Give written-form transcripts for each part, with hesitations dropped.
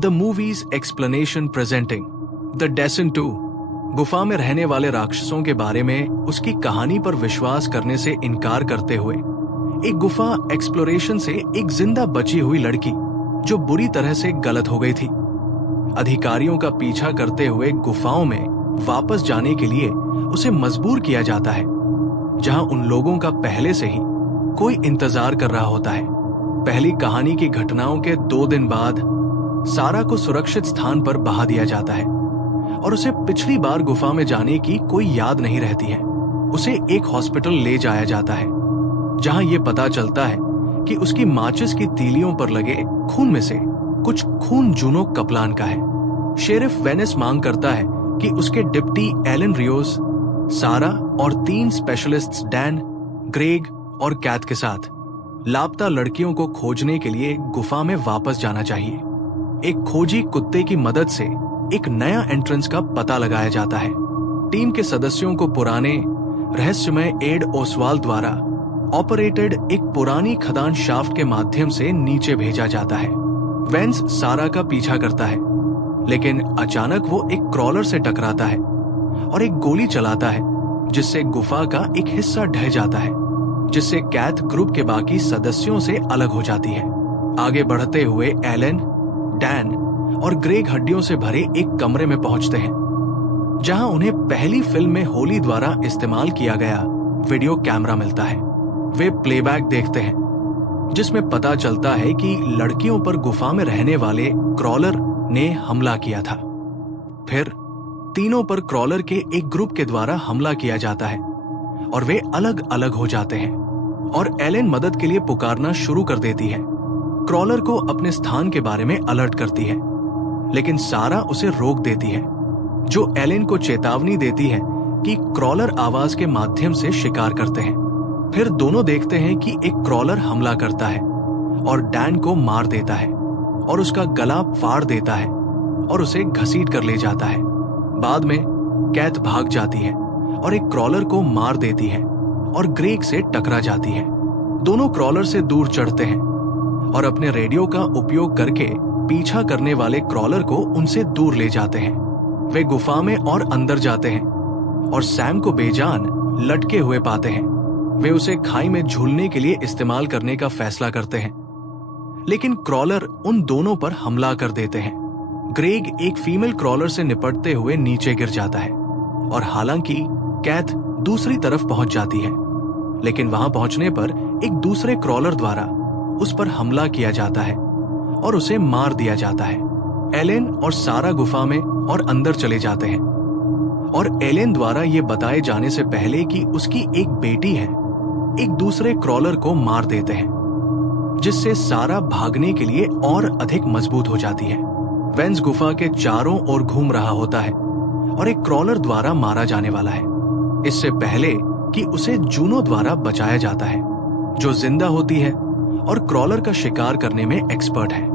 The movies explanation presenting the descent 2। गुफा में रहने वाले राक्षसों के बारे में उसकी कहानी पर विश्वास करने से इनकार करते हुए एक गुफा एक्सप्लोरेशन से एक जिंदा बची हुई लड़की जो बुरी तरह से गलत हो गई थी, अधिकारियों का पीछा करते हुए गुफाओं में वापस जाने के लिए उसे मजबूर किया जाता है, जहां उन लोगों का पहले से ही कोई इंतजार कर रहा होता है। पहली कहानी की घटनाओं के 2 दिन बाद सारा को सुरक्षित स्थान पर बहा दिया जाता है और उसे पिछली बार गुफा में जाने की कोई याद नहीं रहती है। उसे एक हॉस्पिटल ले जाया जाता है, जहां यह पता चलता है कि उसकी माचिस की तीलियों पर लगे खून में से कुछ खून जूनो कपलान का है। शेरिफ वेनिस मांग करता है कि उसके डिप्टी एलन रियोस, सारा और 3 स्पेशलिस्ट्स डैन, ग्रेग और कैथ के साथ लापता लड़कियों को खोजने के लिए गुफा में वापस जाना चाहिए। एक खोजी कुत्ते की मदद से एक नया एंट्रेंस का पता लगाया जाता है। टीम के सदस्यों को पुराने रहस्यमय एड ओसवाल द्वारा ऑपरेटेड एक पुरानी खदान शाफ्ट के माध्यम से नीचे भेजा जाता है। वेंस सारा का पीछा करता है, लेकिन अचानक वो एक क्रॉलर से टकराता है और एक गोली चलाता है, जिससे गुफा का एक हिस्सा ढह जाता है, जिससे कैथ ग्रुप के बाकी सदस्यों से अलग हो जाती है। आगे बढ़ते हुए एलन, डैन और ग्रेग हड्डियों से भरे एक कमरे में पहुंचते हैं, जहां उन्हें पहली फिल्म में होली द्वारा इस्तेमाल किया गया वीडियो कैमरा मिलता है। वे प्लेबैक देखते हैं, जिसमें पता चलता है कि लड़कियों पर गुफा में रहने वाले क्रॉलर ने हमला किया था। फिर तीनों पर क्रॉलर के एक ग्रुप के द्वारा हमला किया जाता है और वे अलग अलग हो जाते हैं और एलेन मदद के लिए पुकारना शुरू कर देती है। क्रॉलर को अपने स्थान के बारे में अलर्ट करती है, लेकिन सारा उसे रोक देती है, जो एलेन को चेतावनी देती है कि क्रॉलर आवाज के माध्यम से शिकार करते हैं। फिर दोनों देखते हैं कि एक क्रॉलर हमला करता है और डैन को मार देता है और उसका गला फाड़ देता है और उसे घसीट कर ले जाता है। बाद में कैथ भाग जाती है और एक क्रॉलर को मार देती है और ग्रेग से टकरा जाती है। दोनों क्रॉलर से दूर चढ़ते हैं और अपने रेडियो का उपयोग करके पीछा करने वाले क्रॉलर को उनसे दूर ले जाते हैं। वे गुफा में और अंदर जाते हैं और सैम को बेजान लटके हुए पाते हैं। वे उसे खाई में झूलने के लिए इस्तेमाल करने का फैसला करते हैं, लेकिन क्रॉलर उन दोनों पर हमला कर देते हैं। ग्रेग एक फीमेल क्रॉलर से निपटते हुए नीचे गिर जाता है और हालांकि कैथ दूसरी तरफ पहुंच जाती है, लेकिन वहां पहुंचने पर एक दूसरे क्रॉलर द्वारा उस पर हमला किया जाता है और उसे मार दिया जाता है। एलेन और सारा गुफा में और अंदर चले जाते हैं और एलेन द्वारा ये बताए जाने से पहले कि उसकी एक बेटी है, एक दूसरे क्रॉलर को मार देते हैं, जिससे सारा भागने के लिए और अधिक मजबूत हो जाती है। वेंस गुफा के चारों ओर घूम रहा होता है और एक क्रॉलर द्वारा मारा जाने वाला है, इससे पहले कि उसे जूनो द्वारा बचाया जाता है, जो जिंदा होती है और क्रॉलर का शिकार करने में एक्सपर्ट है।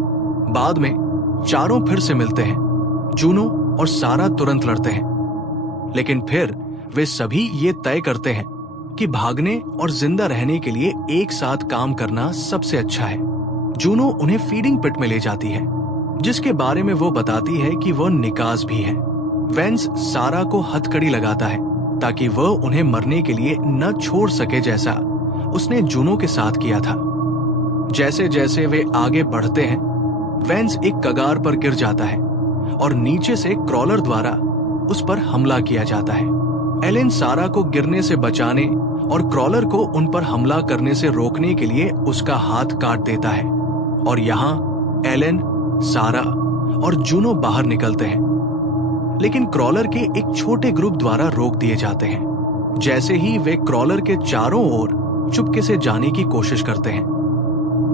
बाद में चारों फिर से मिलते हैं। जूनो और सारा तुरंत लड़ते हैं, लेकिन फिर वे सभी ये तय करते हैं कि भागने और जिंदा रहने के लिए एक साथ काम करना सबसे अच्छा है। जूनो उन्हें फीडिंग पिट में ले जाती है, जिसके बारे में वो बताती है कि वह निकास भी है। वेंस सारा को हथकड़ी लगाता है ताकि वह उन्हें मरने के लिए न छोड़ सके, जैसा उसने जूनो के साथ किया था। जैसे जैसे वे आगे बढ़ते हैं, वेंस एक कगार पर गिर जाता है और नीचे से क्रॉलर द्वारा उस पर हमला किया जाता है। एलेन सारा को गिरने से बचाने और क्रॉलर को उन पर हमला करने से रोकने के लिए उसका हाथ काट देता है और यहाँ एलेन, सारा और जूनो बाहर निकलते हैं, लेकिन क्रॉलर के एक छोटे ग्रुप द्वारा रोक दिए जाते हैं। जैसे ही वे क्रॉलर के चारों ओर चुपके से जाने की कोशिश करते हैं,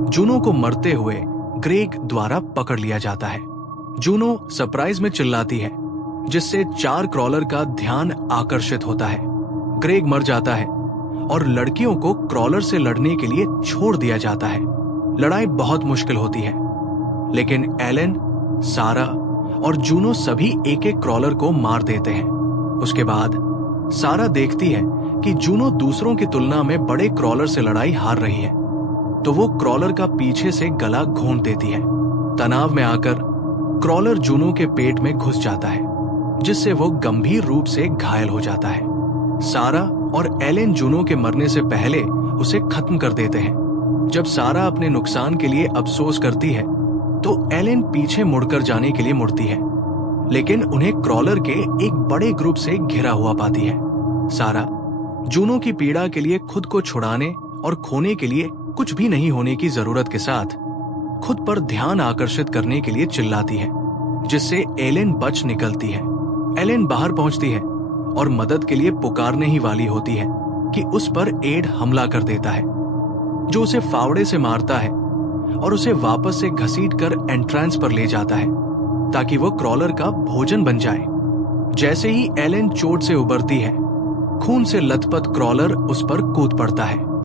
जूनो को मरते हुए ग्रेग द्वारा पकड़ लिया जाता है। जूनो सरप्राइज में चिल्लाती है, जिससे 4 क्रॉलर का ध्यान आकर्षित होता है। ग्रेग मर जाता है और लड़कियों को क्रॉलर से लड़ने के लिए छोड़ दिया जाता है। लड़ाई बहुत मुश्किल होती है, लेकिन एलेन, सारा और जूनो सभी एक एक क्रॉलर को मार देते हैं। उसके बाद सारा देखती है कि जूनो दूसरों की तुलना में बड़े क्रॉलर से लड़ाई हार रही है, तो वो क्रॉलर का पीछे से गला घोंट देती है। तनाव में आकर क्रॉलर जूनो के पेट में घुस जाता है, जिससे वो गंभीर रूप से घायल हो जाता है। सारा और एलेन जूनो के मरने से पहले उसे खत्म कर देते हैं। जब सारा अपने नुकसान के लिए अफसोस करती है तो एलेन पीछे मुड़कर जाने के लिए मुड़ती है, लेकिन उन्हें क्रॉलर के एक बड़े ग्रुप से घिरा हुआ पाती है। सारा जूनो की पीड़ा के लिए खुद को छुड़ाने और खोने के लिए कुछ भी नहीं होने की जरूरत के साथ खुद पर ध्यान आकर्षित करने के लिए चिल्लाती है, जिससे एलेन बच निकलती है। एलेन बाहर पहुंचती है और मदद के लिए पुकारने ही वाली होती है कि उस पर एड हमला कर देता है, जो उसे फावड़े से मारता है और उसे वापस से घसीटकर एंट्रेंस पर ले जाता है ताकि वो क्रॉलर का भोजन बन जाए। जैसे ही एलेन चोट से उबरती है, खून से लथपथ क्रॉलर उस पर कूद पड़ता है